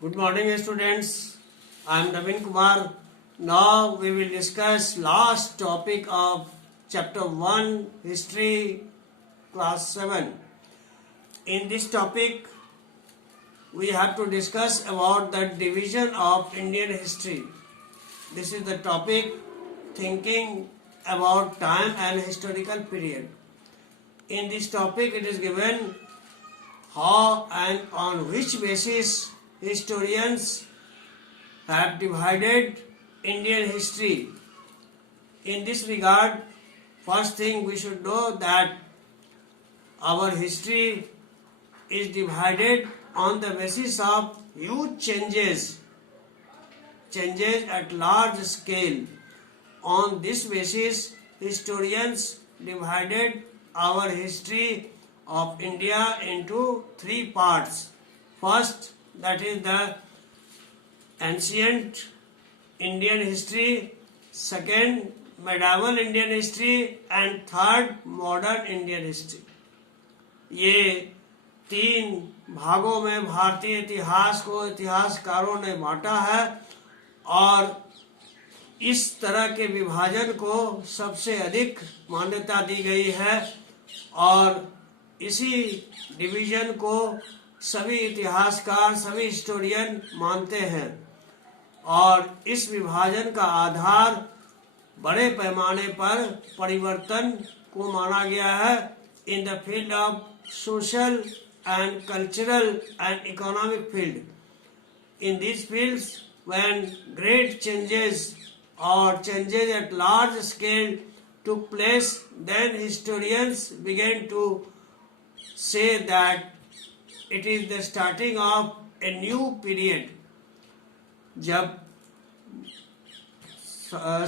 Good morning, students. I am Naveen Kumar. Now we will discuss last topic of chapter 1, History, class 7. In this topic, we have to discuss about the division of Indian history. This is the topic, thinking about time and historical period. In this topic, it is given how and on which basis historians have divided Indian history. In this regard, first thing we should know that our history is divided on the basis of huge changes at large scale. On this basis, historians divided our history of India into three parts. First, that is the ancient Indian history, second medieval Indian history and third modern Indian history. ये तीन भागों में भारतीय इतिहास को इतिहासकारों ने बांटा है और इस तरह के विभाजन को सबसे अधिक मान्यता दी गई है और इसी डिवीजन को सभी इतिहासकार, सभी हिस्टोरियन मानते हैं और इस विभाजन का आधार बड़े पैमाने पर परिवर्तन को माना गया है in the field of social and cultural and economic field. In these fields, when great changes or changes at large scale took place, then historians began to say that it is the starting of a new period. जब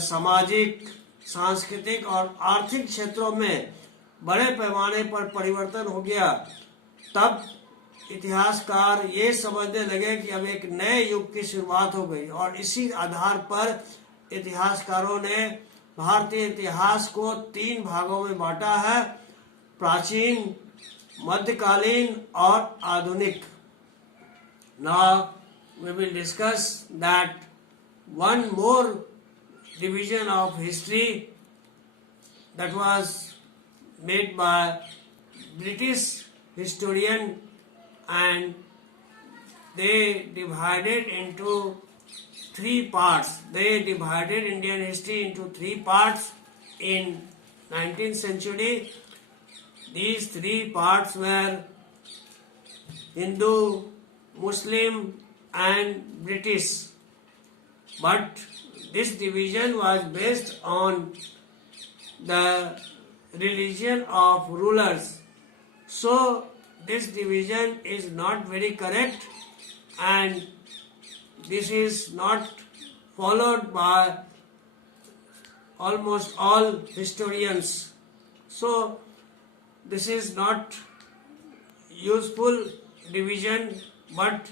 सामाजिक, सांस्कृतिक और आर्थिक क्षेत्रों में बड़े पैमाने पर परिवर्तन हो गया, तब इतिहासकार ये समझने लगे कि अब एक नए युग की शुरुआत हो गई और इसी आधार पर इतिहासकारों ने भारतीय इतिहास को तीन भागों में बांटा है, प्राचीन, मध्यकालीन और आधुनिक. Now we will discuss that one more division of history that was made by British historian and they divided into three parts. They divided Indian history into three parts in 19th century. These three parts were Hindu, Muslim and British. But this division was based on the religion of rulers. So this division is not very correct and this is not followed by almost all historians. So this is not useful division, but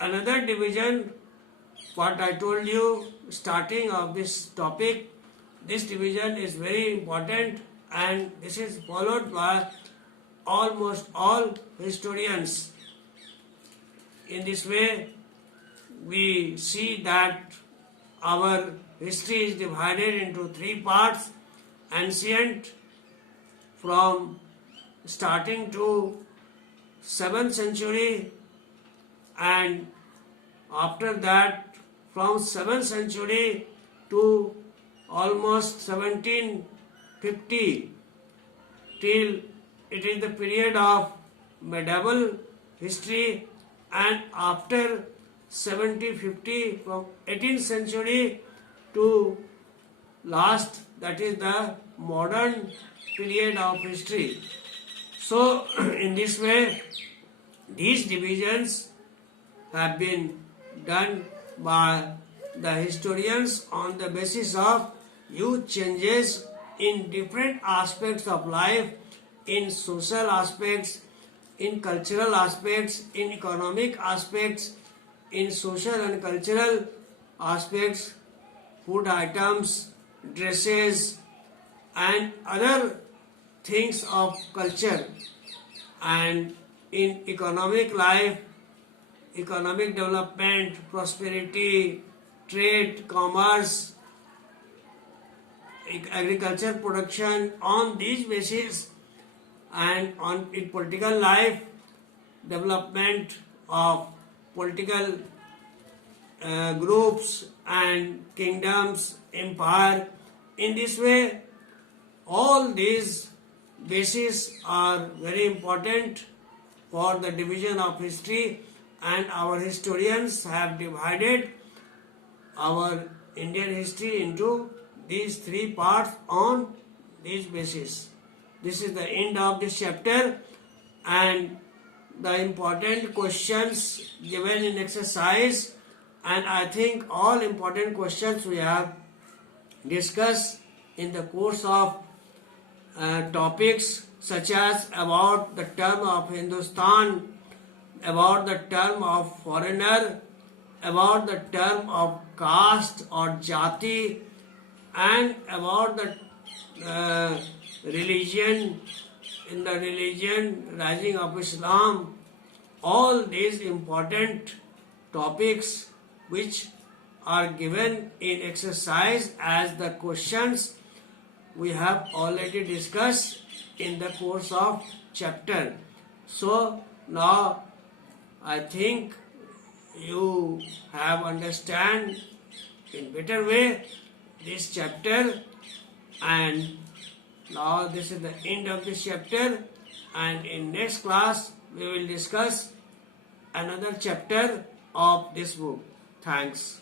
another division, what I told you starting of this topic, this division is very important and this is followed by almost all historians. In this way, we see that our history is divided into three parts: ancient, from starting to 7th century, and after that from 7th century to almost 1750 till it is the period of medieval history, and after 1750 from 18th century to last, that is the modern period of history. So in this way, these divisions have been done by the historians on the basis of huge changes in different aspects of life, in social aspects, in cultural aspects, in economic aspects, in social and cultural aspects, food items, dresses and other things of culture, and in economic life economic development, prosperity, trade, commerce, agriculture production. On these basis, and on in political life, development of political groups and kingdoms, empire. In this way, all these bases are very important for the division of history, and our historians have divided our Indian history into these three parts on these basis. This is the end of this chapter, and the important questions given in exercise, and I think all important questions we have discussed in the course of topics such as about the term of Hindustan, about the term of foreigner, about the term of caste or jati, and about the religion, in the religion rising of Islam. All these important topics which are given in exercise as the questions we have already discussed in the course of chapter. So now I think you have understand in better way this chapter, and now this is the end of this chapter, and in next class we will discuss another chapter of this book. Thanks.